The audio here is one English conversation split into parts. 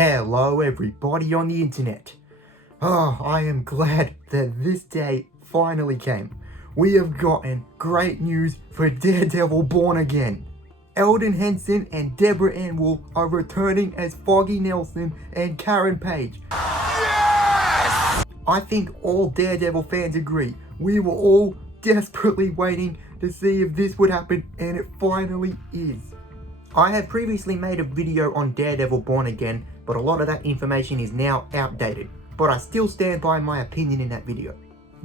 Hello everybody on the internet. Oh, I am glad that this day finally came. We have gotten great news for Daredevil Born Again. Eldon Henson and Deborah Ann Woll are returning as Foggy Nelson and Karen Page. Yes! I think all Daredevil fans agree. We were all desperately waiting to see if this would happen, and it finally is. I have previously made a video on Daredevil Born Again, but a lot of that information is now outdated. But I still stand by my opinion in that video.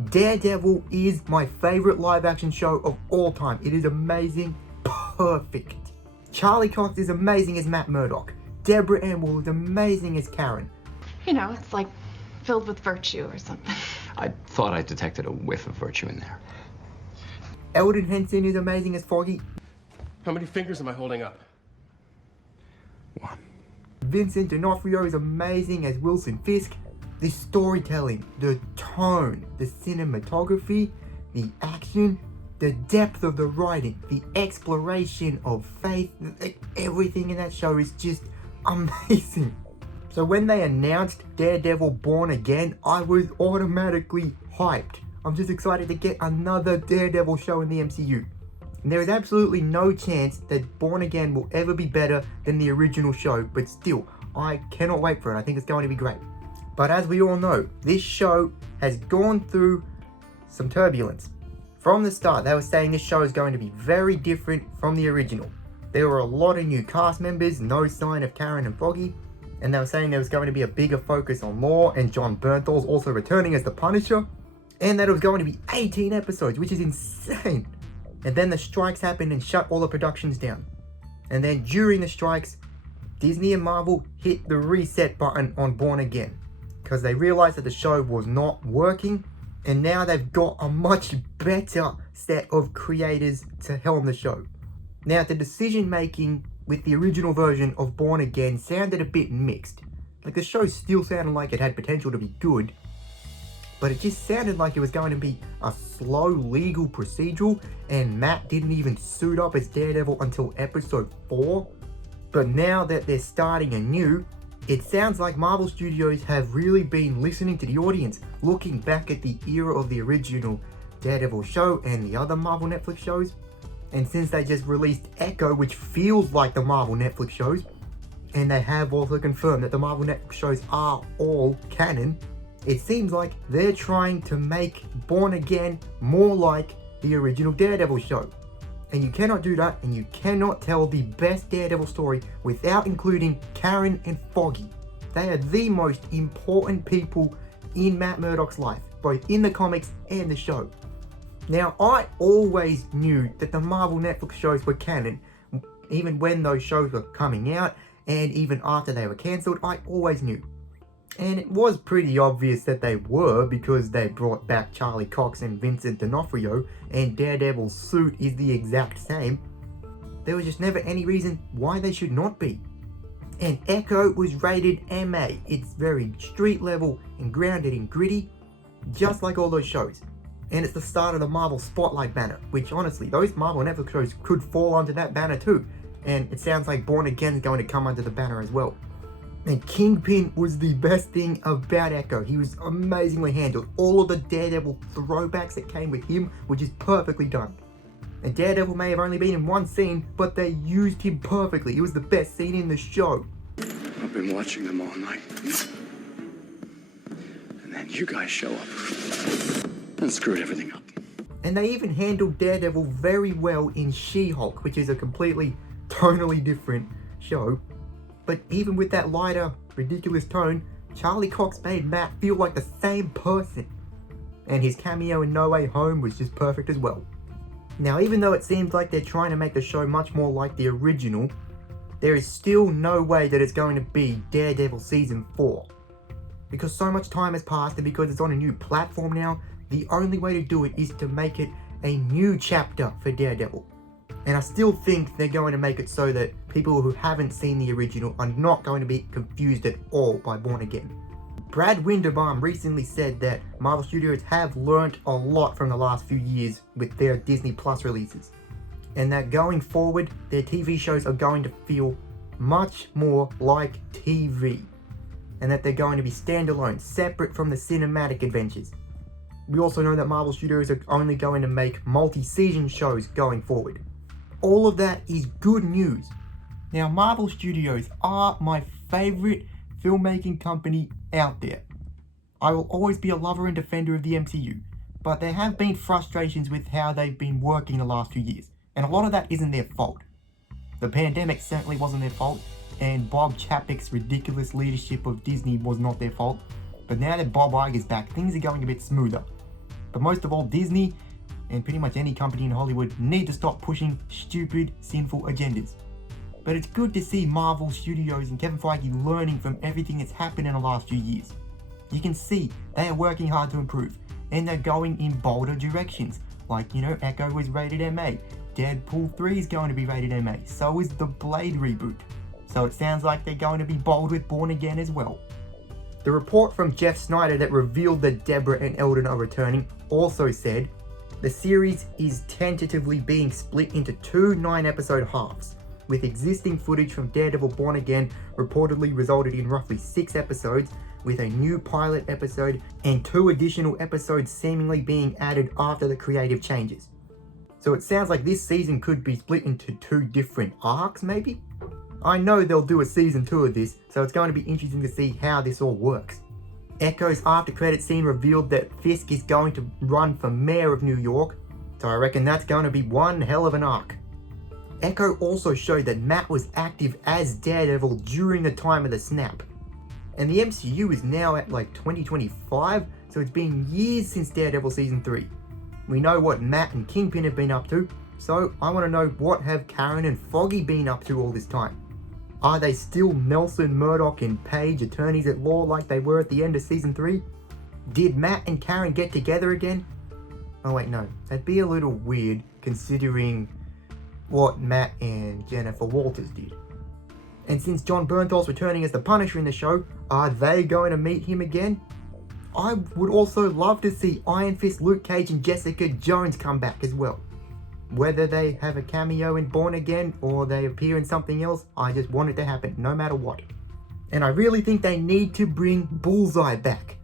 Daredevil is my favorite live action show of all time. It is amazing, perfect. Charlie Cox is amazing as Matt Murdock. Deborah Ann Woll is amazing as Karen. You know, it's like filled with virtue or something. I thought I detected a whiff of virtue in there. Eldon Henson is amazing as Foggy. How many fingers am I holding up? One. Vincent D'Onofrio is amazing as Wilson Fisk. The storytelling, the tone, the cinematography, the action, the depth of the writing, the exploration of faith, everything in that show is just amazing. So when they announced Daredevil Born Again, I was automatically hyped. I'm just excited to get another Daredevil show in the MCU. And there is absolutely no chance that Born Again will ever be better than the original show, but still, I cannot wait for it. I think it's going to be great. But as we all know, this show has gone through some turbulence. From the start, they were saying this show is going to be very different from the original. There were a lot of new cast members, no sign of Karen and Foggy, and they were saying there was going to be a bigger focus on Law and John Bernthal's also returning as the Punisher, and that it was going to be 18 episodes, which is insane. And then the strikes happened and shut all the productions down. And then during the strikes, Disney and Marvel hit the reset button on Born Again, because they realized that the show was not working, and now they've got a much better set of creators to helm the show. Now, the decision making with the original version of Born Again sounded a bit mixed. Like, the show still sounded like it had potential to be good, but it just sounded like it was going to be a slow legal procedural, and Matt didn't even suit up as Daredevil until episode 4. But now that they're starting anew, it sounds like Marvel Studios have really been listening to the audience, looking back at the era of the original Daredevil show and the other Marvel Netflix shows. And since they just released Echo, which feels like the Marvel Netflix shows, and they have also confirmed that the Marvel Netflix shows are all canon, it seems like they're trying to make Born Again more like the original Daredevil show. And you cannot do that, and you cannot tell the best Daredevil story without including Karen and Foggy. They are the most important people in Matt Murdock's life, both in the comics and the show. Now, I always knew that the Marvel Netflix shows were canon, even when those shows were coming out, and even after they were cancelled, I always knew. And it was pretty obvious that they were, because they brought back Charlie Cox and Vincent D'Onofrio, and Daredevil's suit is the exact same. There was just never any reason why they should not be. And Echo was rated MA. It's very street level and grounded and gritty, just like all those shows. And it's the start of the Marvel Spotlight banner, which honestly, those Marvel Netflix shows could fall under that banner too. And it sounds like Born Again is going to come under the banner as well. And Kingpin was the best thing about Echo. He was amazingly handled. All of the Daredevil throwbacks that came with him were just perfectly done. And Daredevil may have only been in one scene, but they used him perfectly. It was the best scene in the show. I've been watching them all night. And then you guys show up and screwed everything up. And they even handled Daredevil very well in She-Hulk, which is a completely, tonally different show. But even with that lighter, ridiculous tone, Charlie Cox made Matt feel like the same person. And his cameo in No Way Home was just perfect as well. Now, even though it seems like they're trying to make the show much more like the original, there is still no way that it's going to be Daredevil Season 4. Because so much time has passed, and because it's on a new platform now, the only way to do it is to make it a new chapter for Daredevil. And I still think they're going to make it so that people who haven't seen the original are not going to be confused at all by Born Again. Brad Winderbaum recently said that Marvel Studios have learnt a lot from the last few years with their Disney Plus releases. And that going forward, their TV shows are going to feel much more like TV. and that they're going to be standalone, separate from the cinematic adventures. We also know that Marvel Studios are only going to make multi-season shows going forward. All of that is good news. Now, Marvel Studios are my favorite filmmaking company out there. I will always be a lover and defender of the MCU, but there have been frustrations with how they've been working the last few years, and a lot of that isn't their fault. The pandemic certainly wasn't their fault, and Bob Chapek's ridiculous leadership of Disney was not their fault, but now that Bob Iger's back, things are going a bit smoother. But most of all, Disney, and pretty much any company in Hollywood, need to stop pushing stupid, sinful agendas. But it's good to see Marvel Studios and Kevin Feige learning from everything that's happened in the last few years. You can see they are working hard to improve, and they're going in bolder directions. Like, Echo was rated MA, Deadpool 3 is going to be rated MA, so is the Blade reboot. So it sounds like they're going to be bold with Born Again as well. The report from Jeff Snyder that revealed that Deborah and Eldon are returning also said, the series is tentatively being split into 2 9-episode halves, with existing footage from Daredevil Born Again reportedly resulted in roughly 6 episodes, with a new pilot episode and 2 additional episodes seemingly being added after the creative changes. So it sounds like this season could be split into 2 different arcs maybe? I know they'll do a season 2 of this, so it's going to be interesting to see how this all works. Echo's after credit scene revealed that Fisk is going to run for mayor of New York, so I reckon that's going to be one hell of an arc. Echo also showed that Matt was active as Daredevil during the time of the snap. And the MCU is now at like 2025, so it's been years since Daredevil Season 3. We know what Matt and Kingpin have been up to, so I want to know what have Karen and Foggy been up to all this time. Are they still Nelson, Murdoch and Paige attorneys at law like they were at the end of Season 3? Did Matt and Karen get together again? Oh wait, no, that'd be a little weird considering what Matt and Jennifer Walters did. And since John Bernthal's returning as the Punisher in the show, are they going to meet him again? I would also love to see Iron Fist, Luke Cage and Jessica Jones come back as well. Whether they have a cameo in Born Again or they appear in something else, I just want it to happen no matter what. And I really think they need to bring Bullseye back.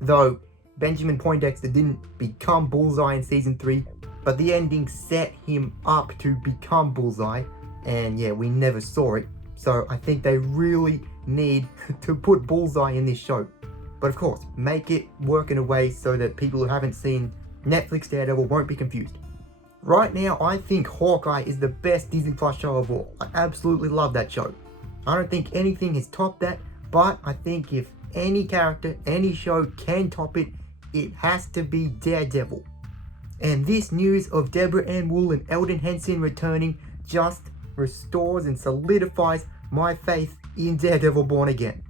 Though Benjamin Poindexter didn't become Bullseye in Season 3, but the ending set him up to become Bullseye, and yeah, we never saw it. So I think they really need to put Bullseye in this show. But of course, make it work in a way so that people who haven't seen Netflix Daredevil won't be confused. Right now, I think Hawkeye is the best Disney Plus show of all. I absolutely love that show. I don't think anything has topped that, but I think if any character, any show can top it, it has to be Daredevil. And this news of Deborah Ann Wool and Eldon Henson returning just restores and solidifies my faith in Daredevil Born Again.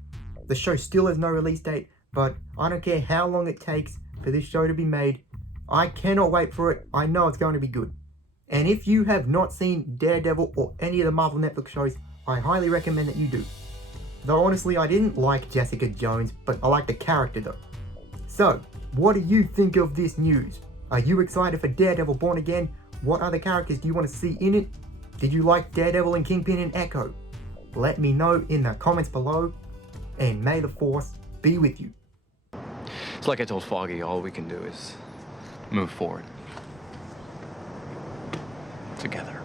The show still has no release date, but I don't care how long it takes for this show to be made. I cannot wait for it. I know it's going to be good. And if you have not seen Daredevil or any of the Marvel Netflix shows, I highly recommend that you do. Though honestly, I didn't like Jessica Jones, but I like the character though. So, what do you think of this news? Are you excited for Daredevil Born Again? What other characters do you want to see in it? Did you like Daredevil and Kingpin and Echo? Let me know in the comments below, and may the Force be with you. It's like I told Foggy, all we can do is move forward. Together.